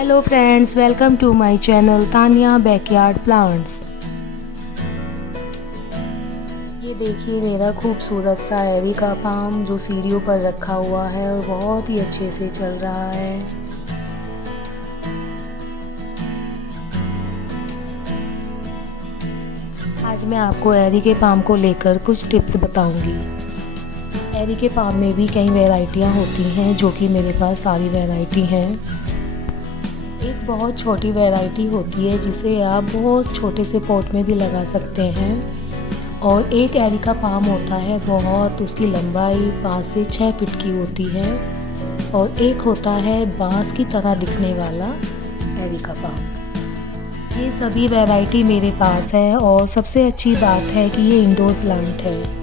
Hello friends, welcome to my channel Tania backyard plants. ये देखिए मेरा खूबसूरत सा एरिका पाम जो सीढ़ियों पर रखा हुआ है और बहुत ही अच्छे से चल रहा है। आज मैं आपको एरिका पाम को लेकर कुछ टिप्स बताऊंगी। एरिका पाम में भी कई वैरायटियां होती हैं, जो कि मेरे पास सारी वैरायटी हैं। एक बहुत छोटी वैरायटी होती है जिसे आप बहुत छोटे से पॉट में भी लगा सकते हैं, और एक एरिका पाम होता है बहुत, उसकी लंबाई 5 से 6 फीट की होती है, और एक होता है बांस की तरह दिखने वाला एरिका पाम। ये सभी वैरायटी मेरे पास है, और सबसे अच्छी बात है कि ये इंडोर प्लांट है।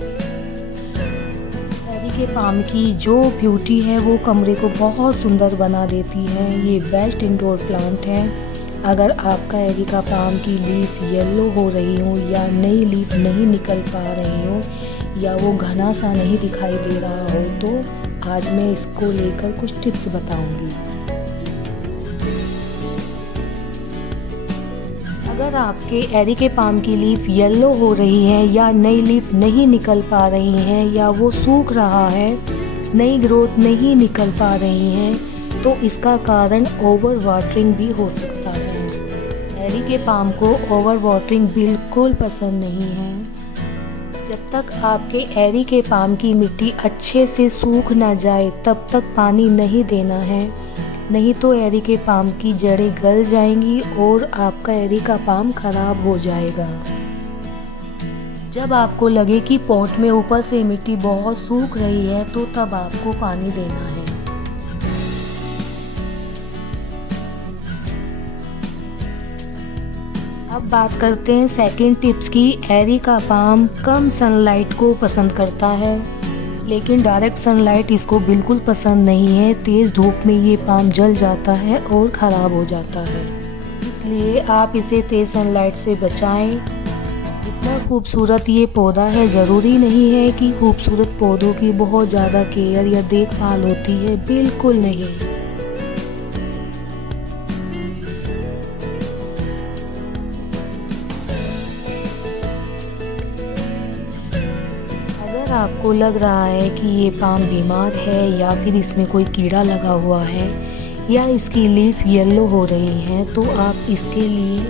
के पाम की जो ब्यूटी है वो कमरे को बहुत सुंदर बना देती है। ये बेस्ट इंडोर प्लांट है। अगर आपका एरिका पाम की लीफ येलो हो रही हो, या नई लीफ नहीं निकल पा रही हो, या वो घना सा नहीं दिखाई दे रहा हो, तो आज मैं इसको लेकर कुछ टिप्स बताऊंगी। अगर आपके एरिका पाम की लीफ येलो हो रही है, या नई लीफ नहीं निकल पा रही है, या वो सूख रहा है, नई ग्रोथ नहीं निकल पा रही है, तो इसका कारण ओवर वाटरिंग भी हो सकता है। एरिका पाम को ओवर वाटरिंग बिल्कुल पसंद नहीं है। जब तक आपके एरिका पाम की मिट्टी अच्छे से सूख ना जाए तब तक पानी नहीं देना है, नहीं तो एरिका पाम की जड़ें गल जाएंगी और आपका एरिका पाम खराब हो जाएगा। जब आपको लगे कि पॉट में ऊपर से मिट्टी बहुत सूख रही है, तो तब आपको पानी देना है। अब बात करते हैं सेकंड टिप्स की। एरिका पाम कम सनलाइट को पसंद करता है, लेकिन डायरेक्ट सनलाइट इसको बिल्कुल पसंद नहीं है। तेज़ धूप में ये पाम जल जाता है और ख़राब हो जाता है, इसलिए आप इसे तेज़ सनलाइट से बचाएं। जितना खूबसूरत ये पौधा है, ज़रूरी नहीं है कि खूबसूरत पौधों की बहुत ज़्यादा केयर या देखभाल होती है, बिल्कुल नहीं। अगर आपको लग रहा है कि ये पाम बीमार है, या फिर इसमें कोई कीड़ा लगा हुआ है, या इसकी लीफ येलो हो रही है, तो आप इसके लिए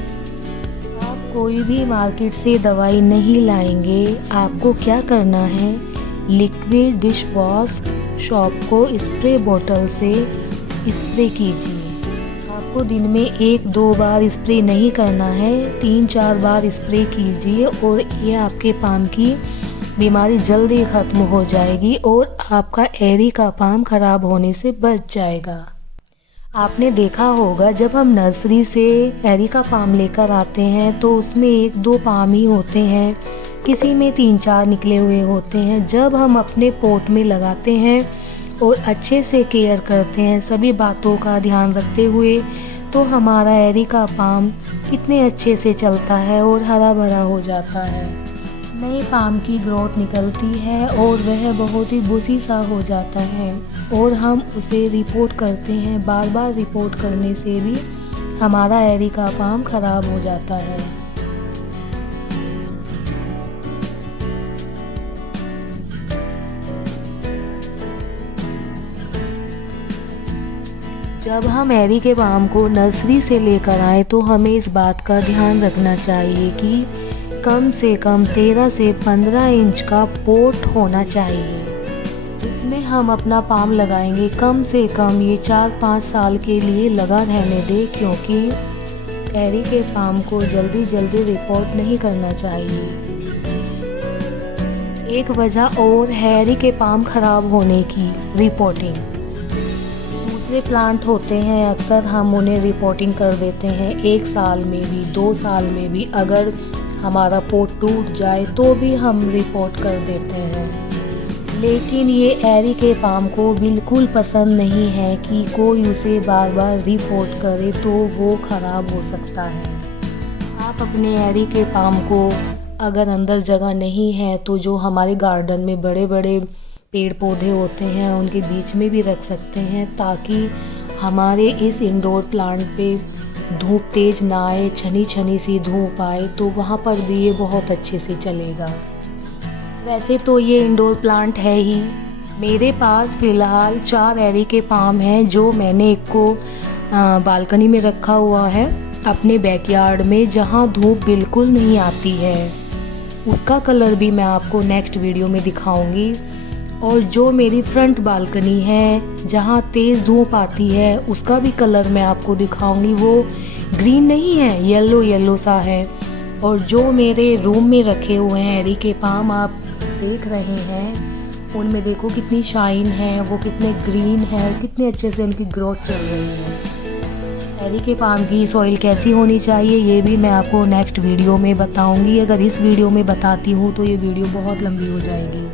कोई भी मार्केट से दवाई नहीं लाएंगे। आपको क्या करना है, लिक्विड डिश वॉश सोप को स्प्रे बोतल से स्प्रे कीजिए। आपको दिन में 1-2 बार स्प्रे नहीं करना है, 3-4 बार स्प्रे कीजिए, और ये आपके पाम की बीमारी जल्दी ख़त्म हो जाएगी और आपका एरिका पाम खराब होने से बच जाएगा। आपने देखा होगा, जब हम नर्सरी से एरिका पाम लेकर आते हैं तो उसमें 1-2 पाम ही होते हैं, किसी में 3-4 निकले हुए होते हैं। जब हम अपने पॉट में लगाते हैं और अच्छे से केयर करते हैं, सभी बातों का ध्यान रखते हुए, तो हमारा एरिका पाम कितने अच्छे से चलता है और हरा भरा हो जाता है। नए पाम की ग्रोथ निकलती है और वह बहुत ही बुशी सा हो जाता है, और हम उसे रिपोर्ट करते हैं। बार बार रिपोर्ट करने से भी हमारा एरिका पाम खराब हो जाता है। जब हम एरिका पाम को नर्सरी से लेकर आए तो हमें इस बात का ध्यान रखना चाहिए कि कम से कम 13 से 15 इंच का पॉट होना चाहिए, जिसमें हम अपना पाम लगाएंगे। कम से कम ये 4-5 साल के लिए लगा रहने दें, क्योंकि एरिका पाम को जल्दी जल्दी रिपोर्ट नहीं करना चाहिए। एक वजह और है एरिका पाम खराब होने की, रिपोर्टिंग। दूसरे प्लांट होते हैं, अक्सर हम उन्हें रिपोर्टिंग कर देते हैं 1 साल में भी, 2 साल में भी। अगर हमारा पॉट टूट जाए तो भी हम रिपोर्ट कर देते हैं, लेकिन ये एरिका पाम को बिल्कुल पसंद नहीं है कि कोई उसे बार बार रिपोर्ट करे, तो वो ख़राब हो सकता है। आप अपने एरिका पाम को, अगर अंदर जगह नहीं है, तो जो हमारे गार्डन में बड़े बड़े पेड़ पौधे होते हैं उनके बीच में भी रख सकते हैं, ताकि हमारे इस इंडोर प्लांट पे धूप तेज ना आए, छनी छनी सी धूप आए, तो वहाँ पर भी ये बहुत अच्छे से चलेगा। वैसे तो ये इंडोर प्लांट है ही। मेरे पास फ़िलहाल 4 एरी के पाम हैं जो मैंने एक को बालकनी में रखा हुआ है अपने बैकयार्ड में, जहाँ धूप बिल्कुल नहीं आती है। उसका कलर भी मैं आपको नेक्स्ट वीडियो में दिखाऊंगी। और जो मेरी फ्रंट बालकनी है जहाँ तेज़ धूप आती है, उसका भी कलर मैं आपको दिखाऊंगी। वो ग्रीन नहीं है, येलो येलो सा है। और जो मेरे रूम में रखे हुए हैं एरी के पाम आप देख रहे हैं, उनमें देखो कितनी शाइन है, वो कितने ग्रीन है और कितने अच्छे से उनकी ग्रोथ चल रही है। एरी के पाम की सॉइल कैसी होनी चाहिए ये भी मैं आपको नेक्स्ट वीडियो में बताऊंगी। अगर इस वीडियो में बताती हूँ तो ये वीडियो बहुत लंबी हो जाएगी।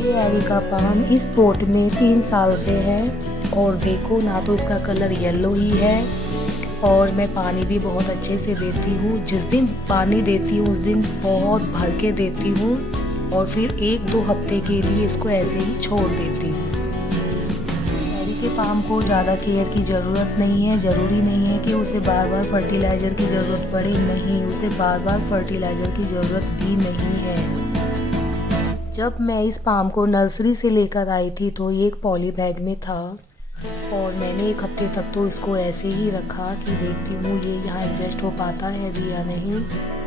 ये एरी का पाम इस पोट में 3 साल से है और देखो ना, तो इसका कलर येलो ही है और मैं पानी भी बहुत अच्छे से देती हूँ। जिस दिन पानी देती हूँ उस दिन बहुत भर के देती हूँ और फिर 1-2 हफ्ते के लिए इसको ऐसे ही छोड़ देती हूँ। एरी के पाम को ज़्यादा केयर की ज़रूरत नहीं है। ज़रूरी नहीं है कि उसे बार बार फर्टिलाइज़र की ज़रूरत पड़े, नहीं, उसे बार बार फर्टिलाइज़र की ज़रूरत भी नहीं है। जब मैं इस पाम को नर्सरी से लेकर आई थी तो ये एक पॉली बैग में था और मैंने 1 हफ्ते तक तो इसको ऐसे ही रखा कि देखती हूँ ये यहाँ एडजस्ट हो पाता है भी या नहीं।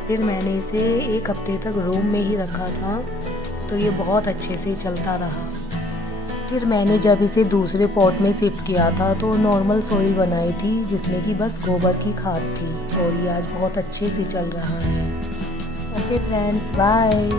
फिर मैंने इसे 1 हफ्ते तक रूम में ही रखा था तो ये बहुत अच्छे से चलता रहा। फिर मैंने जब इसे दूसरे पॉट में शिफ्ट किया था तो नॉर्मल सॉइल बनाई थी जिसमें कि बस गोबर की खाद थी और ये आज बहुत अच्छे से चल रहा है। Okay friends, bye.